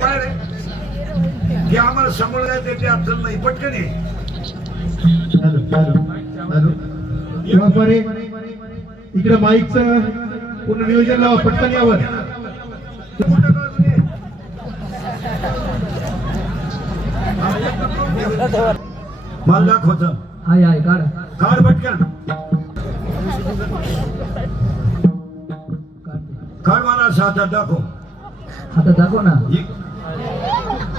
काय रे ते आम्हाला सांभाळायचं ते अडचण नाही पटकन ये. इकडे माईकचं पूर्ण नियोजन लावा पटकन यावर. माल दाखवत हाय हाय काढ काढ पटकन काढ मला सात दाखव. आता दाखव ना.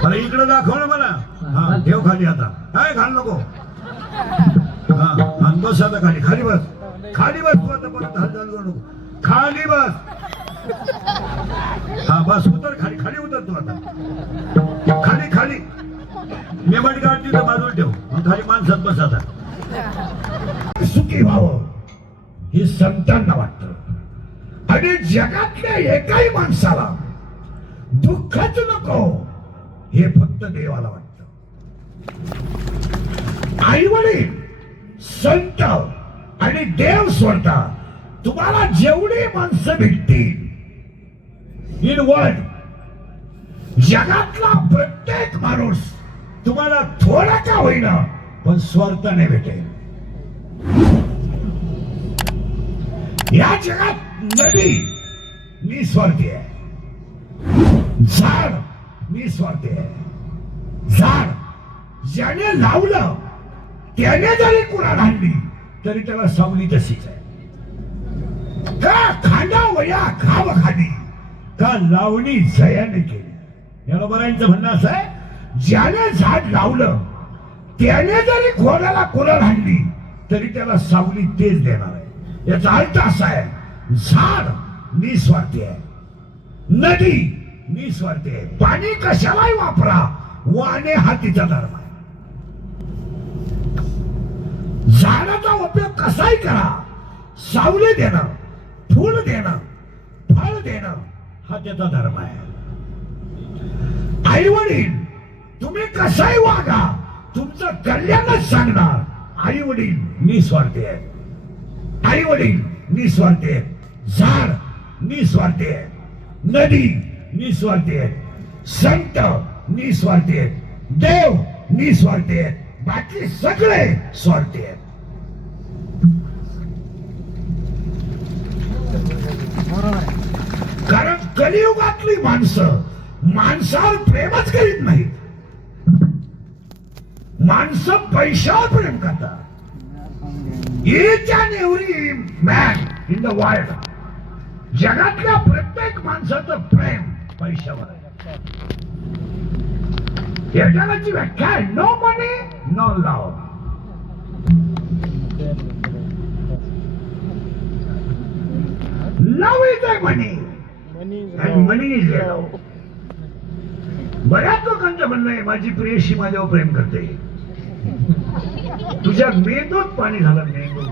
अरे इकडे दाखव ना मला. हा ठेव खाली आता. काय घाल नको. हा आणि बस आता खाली खाली बस खाली बस. तू आता परत हालचाल करू नको. खाली बस. हा बस उतर खाली खाली उतर तू आता खाली खाली. मेमट गाडी तर बाजूला ठेव मग खाली माणसात बस आता. सुखी व्हावं हे संतांना वाटतं आणि जगातल्या एकाही माणसाला दुःखच नको हे फक्त देवाला वाटतं. आई वडील संत आणि देव स्वतः तुम्हाला जेवढी माणसं भेटतील इन वर्ल्ड जगातला प्रत्येक माणूस तुम्हाला थोडा का होईना पण स्वार्थाने भेटेल. या जगात नदी निस्वार्थी आहे. झाड निस्वार्थी आहे. झाड ज्याने लावलं त्याने जरी कुराड आणली तरी त्याला सावली तशीच आहे. का खांदा वया खाव खाली का लावणी जयाने केली. याला बऱ्यांचं म्हणणं असं आहे ज्याने झाड लावलं त्याने जरी घोड्याला कुराड आणली तरी त्याला सावली तेच देणार आहे. याचा अर्थ असा आहे झाड निस्वार्थी आहे. नदी निस्वार्थी आहे. पाणी कशालाही वापरा वाहने हा तिचा धर्म आहे. झाडाचा उपयोग कसाही करा सावली देणं फूल देणं फळ देणं हा त्याचा धर्म आहे. आई वडील तुम्ही कसाही वागा तुमचं कल्याणच सांगणार. आई वडील निस्वार्थी आहे. आई वडील निस्वार्थी आहे. झाड निस्वार्थी आहे. नदी निस्वार्थी आहे. संत निस्वार्थी आहे. देव निस्वार्थी आहे. बाकी सगळे स्वार्थी आहेत. कारण कलियुगातली माणसं माणसावर प्रेमच करीत नाहीत. माणसं पैशावर प्रेम करतात. Each and every man in the world जगातल्या प्रत्येक माणसाचं प्रेम पैशावर आहे. या जगाची व्याख्या आहे no money no love. Love is a money आणि मनी इज अ लव. बऱ्याच लोकांचं म्हणणं आहे माझी प्रेयशी माझ्यावर प्रेम करते. तुझ्या मेंदूत पाणी झालं. मेंदूत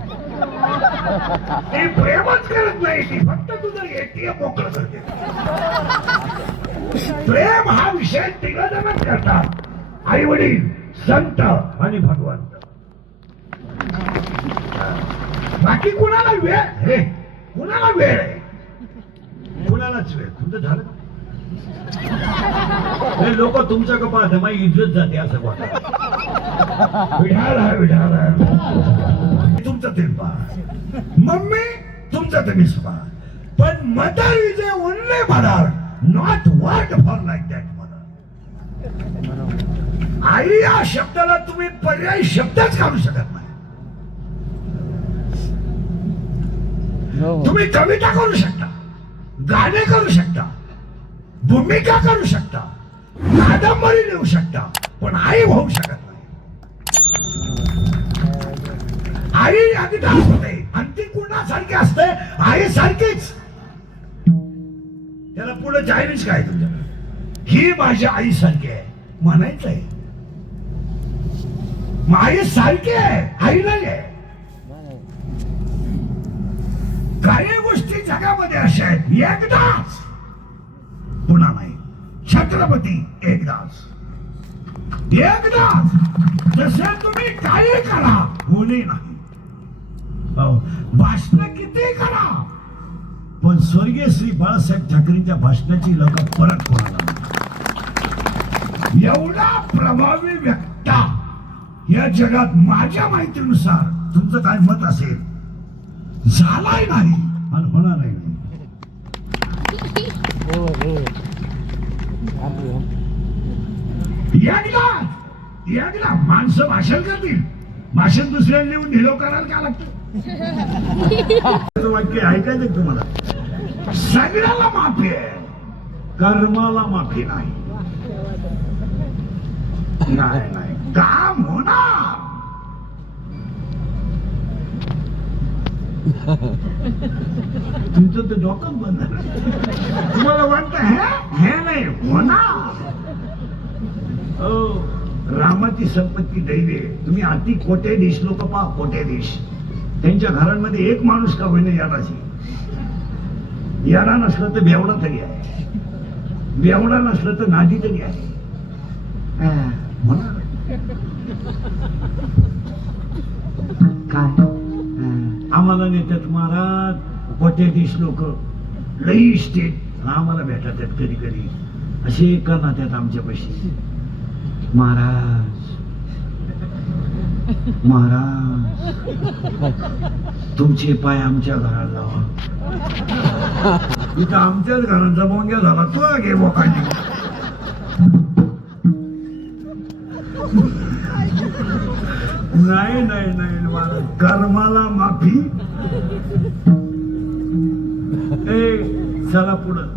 ती प्रेमच करत नाही. ती फक्त तुझं एटीएम मोकळं करते. प्रेम हा विषय तिघ जणच करतात. आई वडील संत आणि भगवंत. बाकी कुणाला वेळ हे कुणाला वेळ आहे कुणालाच वेळ. तुमचं झालं लोक तुमच्या का पाहत माझी इज्जत जाते असं वाटत. विढाळ तुमचं ते पहा मम्मी तुमचं तुम्ही पहा. पण mother is a only mother not word for like that mother. आई या शब्दाला तुम्ही पर्यायी शब्दच काढू शकत नाही. तुम्ही कविता करू शकता गाणे करू शकता भूमिका करू शकता कादंबरी लिहू शकता पण आई होऊ शकत नाही. आई अगदी होते आणि ती कुणासारखी असते आई सारखीच. त्याला पुढे चायनीज काय तुमच्याकडे ही माझ्या आई सारखी आहे म्हणायचं आहे. आई सारखी आहे आई नाही आहे. काही गोष्टी जगामध्ये अशा आहेत एकदाच पुन्हा नाही. छत्रपती एकदाच जसे तुम्ही काही करा होणे नाही. भाषण किती करा पण स्वर्गीय श्री बाळासाहेब ठाकरेंच्या भाषणाची लोक परत कोणाला एवढा प्रभावी व्यक्ता या जगात माझ्या माहितीनुसार तुमचं काय मत असेल झालाय नाही आणि होणार नाही. एकदा माणसं भाषण करतील, भाषण दुसऱ्याला लिहून निलो करायला काय लागतं? वाक्य ऐकायचं तुम्हाला. सगळ्याला माफी आहे, कर्माला माफी नाही. नाही काम होणार. तुमचं तर डोकं बंद झालं. तुम्हाला वाटतं हे नाही होणार. रामाची संपत्ती दैवे. तुम्ही अति कोट्याधीश लोक पहा, कोट्याधीश त्यांच्या घरांमध्ये एक माणूस का होईना याडाशी. याडा नसलं तर बेवडा तरी आहे, बेवडा नसलं तर नादी तरी आहे. काय आम्हाला नेतात महाराज कोट्याधीश लोक लई इस्टेट आम्हाला भेटतात कधी कधी. असे का नात्यात आमच्यापाशी. महाराज महाराज तुमचे पाय आमच्या घरात लावा. इथं आमच्याच घरांचा बोंग्या झाला तो घे बोकांनी. नाही नाही नाही महाराज कर्माला माफी. चला पुढं.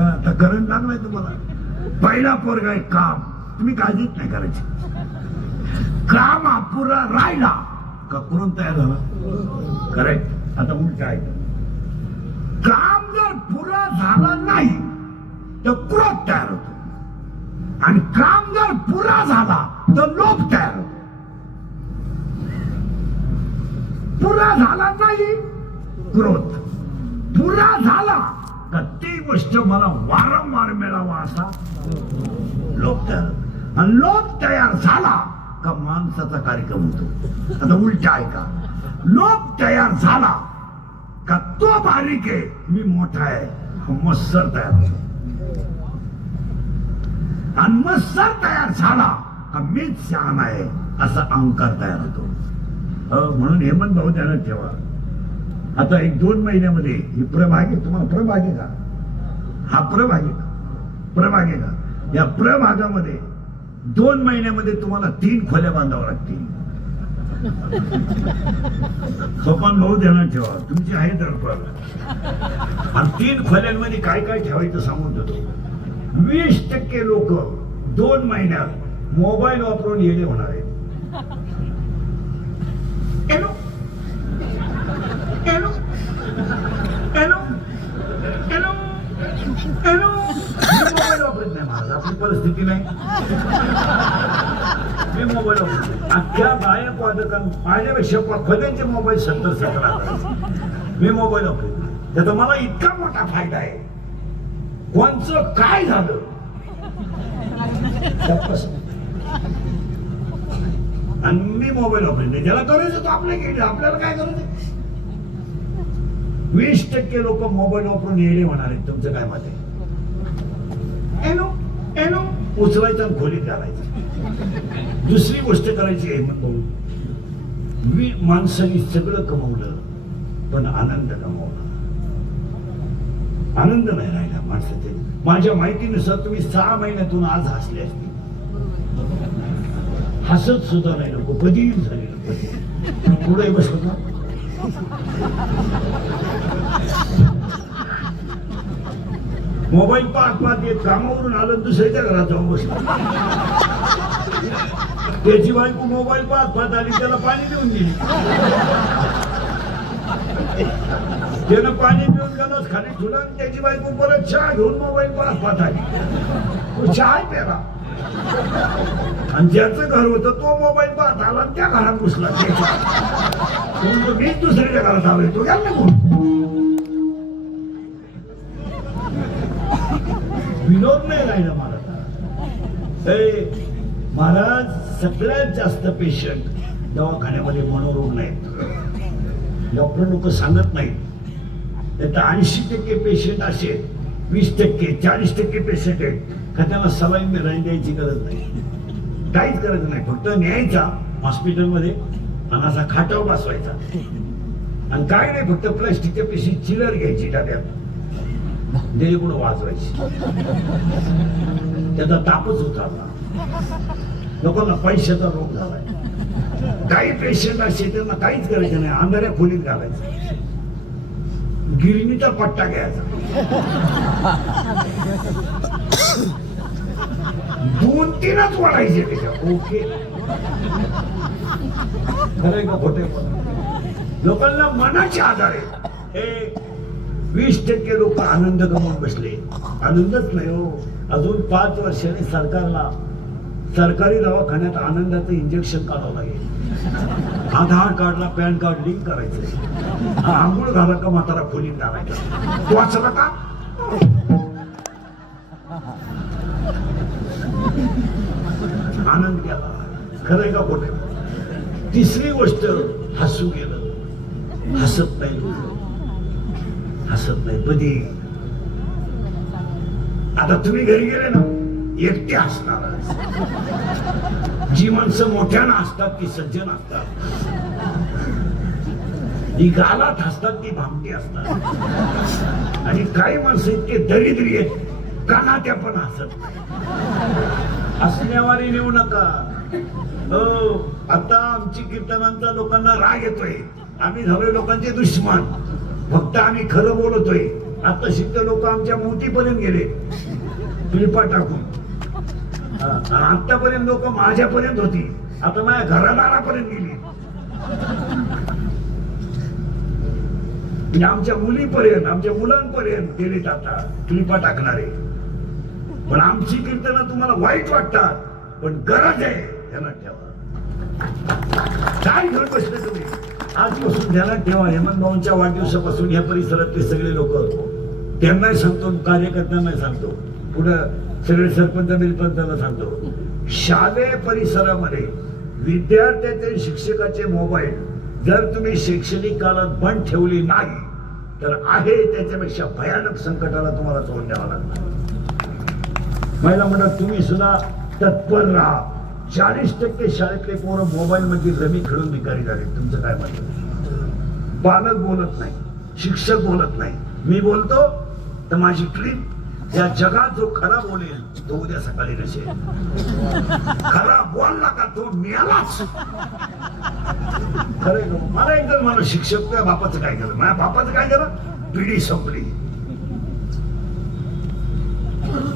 आता करण लागलाय तुम्हाला. पहिला पोरगा एक काम तुम्ही काळजीच नाही करायची. काम अपुरा राहिला का करून तयार झाला. करेक्ट. आता उलट आहे. काम जर पुरा झाला नाही तर क्रोध तयार होतो, आणि काम जर पुरा झाला तर लोभ तयार होतो. पुरा झाला नाही क्रोध, पुरा झाला का ती गोष्ट मला वारंवार मिळावा असा लोभ तयार. आणि लोभ तयार झाला का माणसाचा कार्यक्रम होतो. आता उलट आहे का. लोभ तयार झाला का तो बारीक आहे मी मोठा आहे हा मत्सर तयार होतो. आणि मत्सर तयार झाला का मीच शहाण आहे असा अहंकार तयार होतो. म्हणून हेमंत भाऊ ध्यानात ठेवा. आता 1-2 महिन्यामध्ये ही प्रभाग आहे. तुम्हाला प्रभाग आहे का. हा प्रभाग आहे का. प्रभाग आहे का. या प्रभागामध्ये 2 महिन्यामध्ये तुम्हाला 3 खोल्या बांधाव्या लागतील. सोपान भाऊ ध्यानात ठेवा. तुमची आहे दडपण. आणि 3 खोल्यांमध्ये काय काय ठेवायचं सांगून देतो. 20% लोक 2 महिन्यात मोबाईल वापरून येणे होणार आहेत. Hello hello hello hello hello. Mobile वापरत नाही माझा. आपली परिस्थिती नाही. मी मोबाईल वापरतो. अख्ख्या गायक वादकां माझ्यापेक्षा खोल्यांचे मोबाईल 70-17 मी मोबाईल वापरतो. त्याचा मला इतका मोठा फायदा आहे. कोणचं काय झालं आणि मी मोबाईल वापरते. ज्याला करायचं तो आपल्या गेले. आपल्याला काय करायचं. 20% लोक मोबाईल वापरून येणे होणार आहेत. तुमचं काय मत आहे. एनो एनो उचलायचं आणि खोलीत घालायचं. दुसरी गोष्ट करायची आहे म्हणून माणसाने सगळं कमवलं पण आनंद कमवला. आनंद नाही राहिला माणसाचे. माझ्या माहितीनुसार तुम्ही 6 महिन्यातून आज हसले असते. हसत सुद्धा नाही नको. कधी झाले पुढे बसत ना. मोबाईल पाहत येत कामावरून आलं दुसऱ्याच्या घरात जाऊन बसलो. त्याची बायको मोबाईल पाहत आली. त्याला पाणी देऊन गेली. त्यानं पाणी पिऊन गलास खाली ठेवला. त्याची बायको परत चहा घेऊन मोबाईल पाहत आली. तो चहा प्याला. आणि ज्याचं घर होतं तो मोबाईल पाहत आला. त्या घरात घुसला. मीच दुसऱ्याच्या घरात आलोय. तो गेला ना. विनोद नाही राहिला मला. महाराज सगळ्यात जास्त पेशंट दवाखान्यामध्ये मनोरोग नाहीत. डॉक्टर लोक सांगत नाहीत. त्यात 80% पेशंट असे 20%, 40% पेशंट आहेत का त्यांना सलाईन मिळायला द्यायची गरज नाही, काहीच गरज नाही. फक्त न्यायचा हॉस्पिटलमध्ये आणि असा खाटावर बसवायचा आणि काय नाही, फक्त प्लास्टिकच्या पिशवीत चिलर घ्यायची डब्यात, देवी पुढे वाजवायची. त्याचा तापच होता. लोकांना पैशाचा रोग झालाय. काही पेशंट असे त्यांना काहीच करायचं नाही, अंधाऱ्या खोलीत घालायचं, गिरणीचा पट्टा घ्यायचा, 2-3च वाढायचे त्याच्या. ओके, खरंय का खोटे? लोकांना मनाचे आधार आहे. हे 20% लोक आनंद गमावून बसले. आनंदच नाही हो, अजून 5 वर्षांनी सरकारला सरकारी दवाखान्यात आनंदाचं इंजेक्शन काढावं लागेल. आधार कार्डला पॅन कार्ड लिंक करायचंय. आंघोळ घाला का म्हातारा खोलीत घालायचा, तो वाचला का? आनंद गेला. खरंय का खोटे? तिसरी गोष्ट, हसू गेलं. हसत नाही लोक, हसत नाही कधी. आता तुम्ही घरी गेले ना, एकटे हसणार. जी माणसं मोठ्यानं हसतात ती सज्जन असतात, जी गालात हसतात ती भामटी असतात, आणि काही माणसं इतके दरिद्री आहेत कानात्या पण हसत नाही. हसण्यावारी नेऊ नका. आता आमची कीर्तनांचा लोकांना राग येतोय, आम्ही झालोय लोकांचे दुश्मन, फक्त आम्ही खरं बोलतोय. आता शिकत लोक आमच्या मोठीपर्यंत गेले क्लिपा टाकून. आतापर्यंत लोक माझ्यापर्यंत होती, आता माझ्या घरादारापर्यंत गेली. म्हणजे आमच्या मुलीपर्यंत, आमच्या मुलांपर्यंत गेलीत आता क्लिपा टाकणारे. पण आमची कीर्तनं तुम्हाला वाईट वाटतात, पण गरज आहे ध्यानात ठेवा. काय घेऊन बसले तुम्ही? आजपासून ध्यानात ठेवा. हेमंत भाऊंच्या वाढदिवसापासून या परिसरातले सगळे लोक, त्यांनाही सांगतो, कार्यकर्त्यांनाही सांगतो, पुढं सगळे सरपंच बिरपंचांना सांगतो, शालेय परिसरामध्ये विद्यार्थ्याचे शिक्षकाचे मोबाईल जर तुम्ही शैक्षणिक काळात बंद ठेवली नाही तर आहे त्याच्यापेक्षा भयानक संकटाला तुम्हाला तोंड द्यावं लागणार. महिला म्हणतात तुम्ही सुद्धा तत्पर राहा. 40% शाळेतले पोरं मोबाईल मध्ये रमी खेळून भिकारी झाले. तुमचं काय म्हणतं? पालक बोलत नाही, शिक्षक बोलत नाही, मी बोलतो तर माझी क्लिप. या जगात जो खरा बोलेल तो उद्या सकाळी नसेल. खरा बोलला का तो मेलाच. खरे मला एकदम मला शिक्षक त्या बापाचं काय केलं, माझ्या बापाचं काय केलं, पिढी संपली.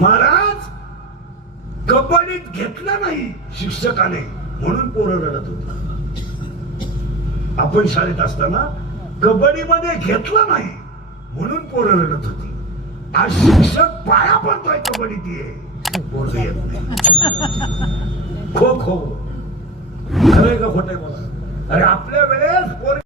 महाराज कबड्डीत घेतलं नाही शिक्षकाने म्हणून पोरं रडत होत. आपण शाळेत असताना कबड्डीमध्ये घेतलं नाही म्हणून पोरं रडत होती. आज शिक्षक पाया पडतोय कबड्डीत, पोरं येत नाही. खो खो. खरंय का खोटंय? बोला. अरे आपल्या वेळेस पोर